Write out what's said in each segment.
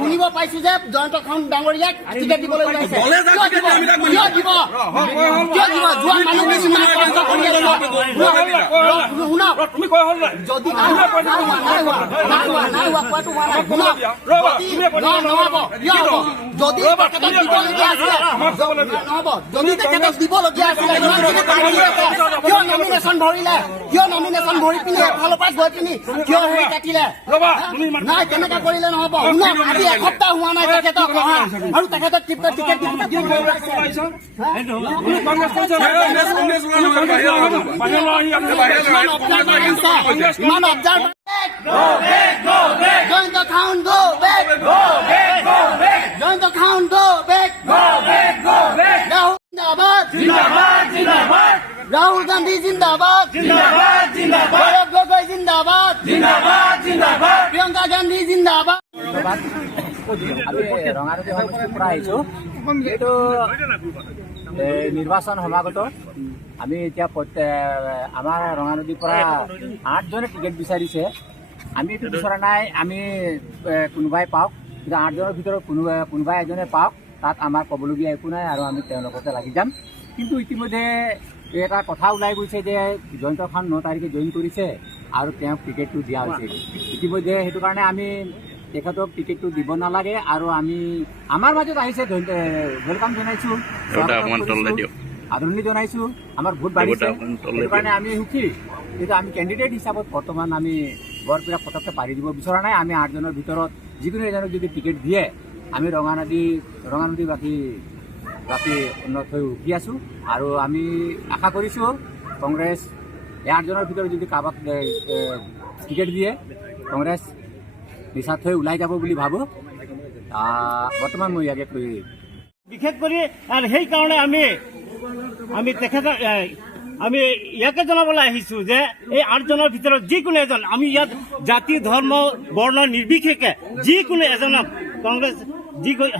শুনিব পাইছো যে জয়ন্ত খান ডাঙৰীয়াক টিকেট দিবলৈ ওলাইছে। যদি তেখেতক দিবলগীয়া আছিলে কিয় নমিনেশ্যন ভৰিলে, কিয় নমিনেশ্যন ভৰি পিনি এফালৰ পৰা গৈ পিনি কিয় হেৰি কাটিলে? নাই, তেনেকুৱা কৰিলে নহ'ব। আজি এসপ্তাহ হোৱা নাই তেখেতক অহা, আৰু তেখেতক টিকেট ইমান observe Join the count, go back. Go back, go back. Join the count, go back. Go back, go back. Rahul Zindabad. Zindabad, Zindabad. Rahul Gandhi Zindabad. Zindabad, Zindabad. Gaurav Gogoi Zindabad. Zindabad, Zindabad. Priyanka Gandhi Zindabad. আমি ৰঙানদী সমষ্টিৰ পৰা আহিছোঁ। এইটো নিৰ্বাচন সমাগত আমি এতিয়া আমাৰ ৰঙানদীৰ পৰা 8জনে টিকেট বিচাৰিছে। আমি এইটো বিচৰা নাই আমি কোনোবাই পাওক, কিন্তু 8জনৰ ভিতৰত কোনোবাই এজনে পাওক, তাত আমাৰ ক'বলগীয়া একো নাই, আৰু আমি তেওঁলোকতে লাগি যাম। কিন্তু ইতিমধ্যে এটা কথা ওলাই গৈছে যে জয়ন্ত খান 9 তাৰিখে জইন কৰিছে আৰু তেওঁক টিকেটটো দিয়া হৈছে। ইতিমধ্যে সেইটো কাৰণে আমি তেখেতক টিকেটটো দিব নালাগে, আৰু আমি আমাৰ মাজত আহিছে ৱেলকাম জনাইছোঁ, আদৰণি জনাইছোঁ, আমাৰ ভোট বাঢ়িছে, সেইটো কাৰণে আমি সুখী। কিন্তু আমি কেণ্ডিডেট হিচাপত বৰ্তমান আমি বৰপীৰা পটককৈ পাৰি দিব বিচৰা নাই। আমি 8জনৰ ভিতৰত যিকোনো এজনক যদি টিকেট দিয়ে আমি ৰঙানদী ৰাতি উন্নত হৈ উঠি আছোঁ, আৰু আমি আশা কৰিছোঁ কংগ্ৰেছ 8জনৰ ভিতৰত যদি কাৰোবাক টিকেট দিয়ে কংগ্ৰেছ নিচাত হৈ ওলাই যাব বুলি ভাবোঁ। বৰ্তমান মই ইয়াকে কৈ বিশেষ কৰি আৰু সেইকাৰণে আমি তেখেতৰ আমি ইয়াকে জনাবলৈ আহিছোঁ যে এই 8জনৰ ভিতৰত যিকোনো এজন, আমি ইয়াত জাতি ধৰ্ম বৰ্ণ নিৰ্বিশেষে যিকোনো এজনক কংগ্ৰেছ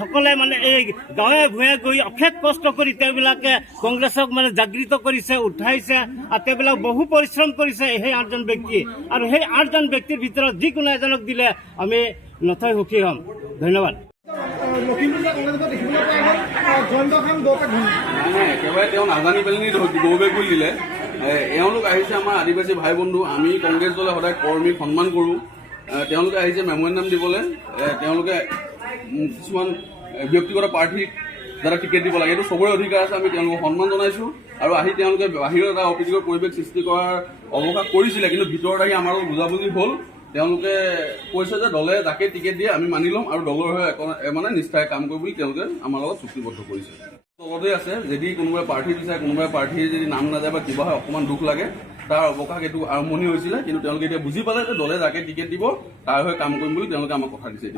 সকলে মানে এই গাঁৱে ভূঞে গৈ অশেষ কষ্ট কৰি তেওঁবিলাকে কংগ্ৰেছক মানে জাগৃত কৰিছে, উঠাইছে, আৰু তেওঁবিলাক বহু পৰিশ্ৰম কৰিছে সেই 8জন ব্যক্তিয়ে, আৰু সেই 8জন ব্যক্তিৰ ভিতৰত যিকোনো এজনক দিলে আমি নথৈ সুখী হ'ম। ধন্যবাদ। একেবাৰে তেওঁ নাজানি পেলাই গৌবেগ বুলি দিলে। এওঁলোক আহিছে আমাৰ আদিবাসী ভাই বন্ধু, আমি কংগ্ৰেছ দলে সদায় কৰ্মীক সন্মান কৰোঁ। তেওঁলোকে আহিছে মেম'ৰেণ্ডাম দিবলৈ। তেওঁলোকে কিছুমান ব্যক্তিগত প্ৰাৰ্থীক যাৰা টিকেট দিব লাগে, এইটো চবৰে অধিকাৰ আছে, আমি তেওঁলোকক সন্মান জনাইছোঁ। আৰু আহি তেওঁলোকে বাহিৰত এটা অপ্ৰীতিকৰ পৰিৱেশ সৃষ্টি কৰাৰ অৱকাশ কৰিছিলে, কিন্তু ভিতৰত আহি আমাৰ বুজাবুজি হ'ল। তেওঁলোকে কৈছে যে দলে যাকে টিকেট দিয়ে আমি মানি ল'ম, আৰু দলৰ হৈ মানে নিষ্ঠাৰে কাম কৰিব বুলি তেওঁলোকে আমাৰ লগত চুক্তিবদ্ধ কৰিছে। তলতে আছে, যদি কোনোবাই প্ৰাৰ্থী বিচাৰে, কোনোবাই প্ৰাৰ্থীৰ যদি নাম নাযায় বা কিবা হয় অকণমান দুখ লাগে, তাৰ অৱকাশ এইটো আৰম্ভণি হৈছিলে। কিন্তু তেওঁলোকে এতিয়া বুজি পালে যে দলে যাকে টিকেট দিব তাৰ হৈ কাম কৰিম বুলি তেওঁলোকে আমাক কথা দিছে।